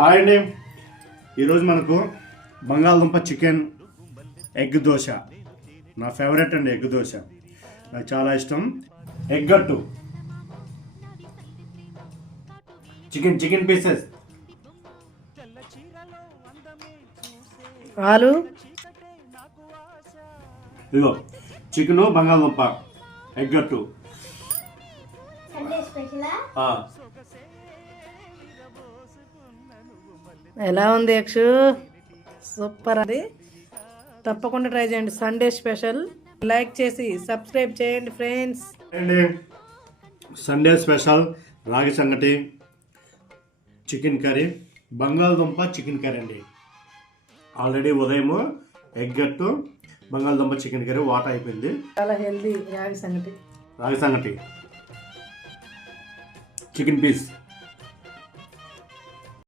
Hi అండి ఈరోజు మనకు బంగాళదుంప చికెన్ ఎగ్ దోశ. నా ఫేవరెట్ అండి ఎగ్ దోశ. నాకు చాలా ఇష్టం. ఎగ్ అట్టు. Chicken chicken pieces. ఆలు. ఇదిగో చికెను బంగాళదుంప. ఎగ్ ఎలా ఉంది యక్షు? సూపర్ అది తప్పకుండా ట్రై చేయండి. సండే స్పెషల్ లైక్ చేసి సబ్స్క్రైబ్ చేయండి ఫ్రెండ్స్ అండి. సండే స్పెషల్ రాగి సంగటి చికెన్ కర్రీ బంగాళదుంప చికెన్ కర్రీ అండి. ఆల్రెడీ ఉదయం ఎగ్ అట్టు బంగాళదుంప చికెన్ కర్రీ వాటర్ అయిపోయింది. చాలా హెల్దీ రాగి సంగటి. రాగి సంగటి. Chicken piece